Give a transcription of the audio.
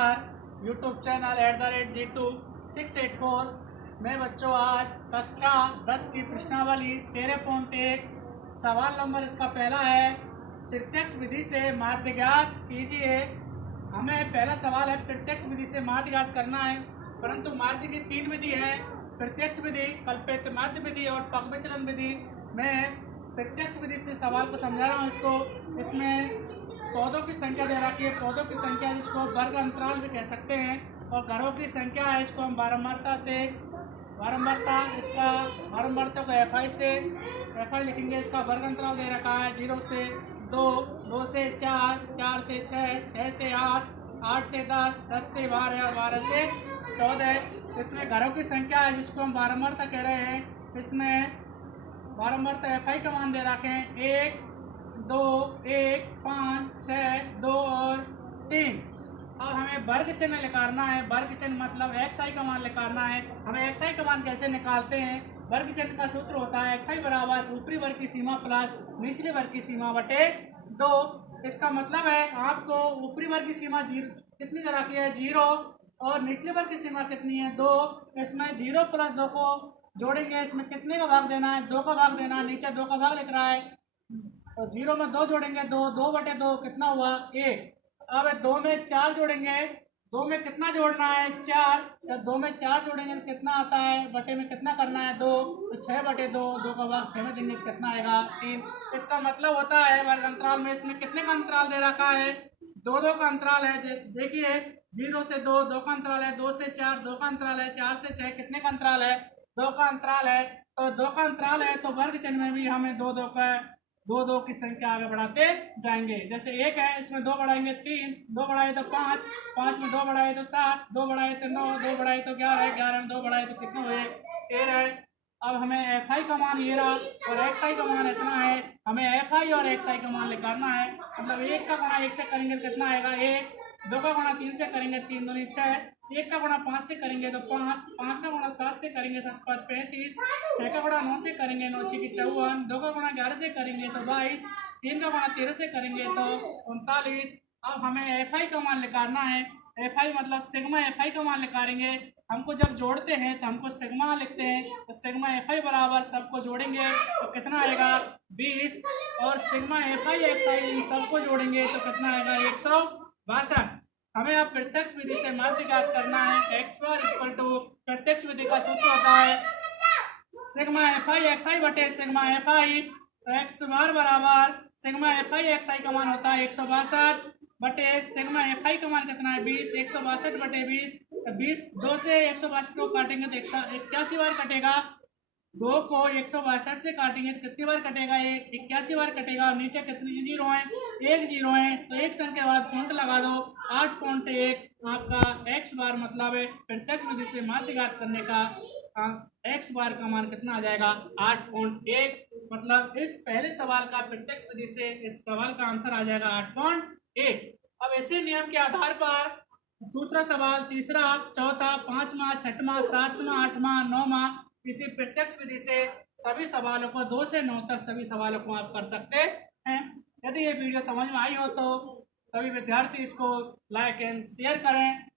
नमस्कार YouTube channel @G2684 में बच्चों आज कक्षा 10 की प्रश्नावली 13.1 सवाल नंबर इसका पहला है, प्रत्यक्ष विधि से माध्य ज्ञात कीजिए। हमें पहला सवाल है प्रत्यक्ष विधि से माध्य ज्ञात करना है, परंतु माध्य की 3 विधि है, प्रत्यक्ष विधि, कल्पित माध्य विधि और पगविचलन विधि। मैं प्रत्यक्ष विधि से सवाल को समझा रहा हूँ। इसमें पौधों की संख्या दे रखी है, पौधों की संख्या जिसको वर्ग अंतराल भी कह सकते हैं, और घरों की संख्या है, इसको हम बारंबारता को एफ आई लिखेंगे। इसका वर्ग अंतराल दे रखा है 0 से 2, 2 से 4, 4 से 6, 6 से 8, 8 से 10, 10 से 12 और 12 से 14। इसमें घरों की संख्या है जिसको हम बारंबारता कह रहे हैं। इसमें बारंबारता एफ आई का मान दे रखे हैं 1, 2, 1, 5, 6, 2 और 3। अब हमें वर्ग चिन्ह निकालना है। वर्ग चिन्ह मतलब एक्स आई का मान निकालना है। हमें एक्स आई का मान कैसे निकालते हैं? वर्ग चिन्ह का सूत्र होता है एक्स आई बराबर ऊपरी वर्ग की सीमा प्लस निचले वर्ग की सीमा बटे 2। इसका मतलब है आपको ऊपरी वर्ग की सीमा कितनी तरह की है 0, और निचले वर्ग की सीमा कितनी है 2। इसमें 0 प्लस 2 को जोड़ेंगे। इसमें कितने का भाग देना है? 2 का भाग देना है। नीचे 2 का भाग लिख रहा है, तो 0 में 2 जोड़ेंगे, 2 बटे 2 कितना हुआ 1। अब 2 में 4 जोड़ेंगे, 2 में कितना जोड़ना है 4। जब 2 में 4 जोड़ेंगे तो कितना आता है, बटे में कितना करना है 2, तो 6 बटे 2, 2 का भाग 6 में देंगे कितना आएगा 3। इसका मतलब होता है वर्ग अंतराल में इसमें कितने का अंतराल दे रखा है 2 का अंतराल है। देखिए 0 से 2, 2 का अंतराल है, 2 से 4, 2 का अंतराल है, 4 से 6 कितने का अंतराल है 2 का अंतराल है। तो 2 का अंतराल है तो वर्ग चिन्ह में भी हमें 2 की संख्या आगे बढ़ाते जाएंगे। जैसे 1 है, इसमें 2 बढ़ाएंगे 3, 2 बढ़ाए तो 5, 5 में 2 बढ़ाए तो 7, 2 बढ़ाए तो 9, 2 बढ़ाए तो 11, 11 में 2 बढ़ाए तो कितने हुए 13। अब हमें एफ आई का मान ये रहा और एक्स आई का मान इतना है। हमें एफ आई और एक्स आई का मान निकालना है। मतलब 1 का गुणा 1 से करेंगे तो कितना आएगा 1, 2 का गुणा 3 से करेंगे 3 दूनी 6, 1 का गुणा 5 से करेंगे तो 5, 5 का गुणा 7 से करेंगे 7 5 35, 6 का गुणा 9 से करेंगे 9 6 54, 2 का गुणा 11 से करेंगे तो 22, 3 का गुणा 13 से करेंगे तो 39। अब हमें एफ आई का मान निकालना है। एफ आई मतलब सिग्मा एफ आई का मान निकालेंगे। हमको जब जोड़ते हैं तो हमको सिग्मा लिखते हैं, तो सिग्मा एफ आई बराबर सबको जोड़ेंगे तो कितना आएगा 20, और सिग्मा एफ आई एक्स आई इन सबको जोड़ेंगे तो कितना आएगा 162। हमें अब प्रत्यक्ष विधि से माध्य ज्ञात करना है। एक्स बार इक्वल टू प्रत्यक्ष विधि का सूत्र होता है सिग्मा एफ आई एक्स आई बटे सिग्मा एफ आई। तो एक्स बार बराबर सिग्मा एफ आई एक्स आई का मान होता है 162 बटे सिग्मा एफ आई का मान कितना है 20, 162 बटे 20। तो 20 2 से 162 को काटेंगे तो 81 बार कटेगा। 2 को 162 से काटेंगे तो कितनी बार कटेगा 81 बार कटेगा। और नीचे कितनी जीरो है 1 जीरो है, तो एक संख्या के बाद पॉइंट लगा दो 8.1 आपका एक्स बार मतलब है प्रत्यक्ष विधि से माध्य ज्ञात करने का एक्स बार का मान कितना आ जाएगा 8.1। मतलब इस पहले सवाल का प्रत्यक्ष विधि से इस सवाल का आंसर आ जाएगा 8.1। अब इसी नियम के आधार पर दूसरा सवाल, तीसरा, चौथा, 5वां, 6वां, 7वां, 8वां, 9वां, इसी प्रत्यक्ष विधि से सभी सवालों को 2 से 9 तक सभी सवालों को आप कर सकते हैं। यदि ये वीडियो समझ में आई हो तो सभी विद्यार्थी इसको लाइक एंड शेयर करें।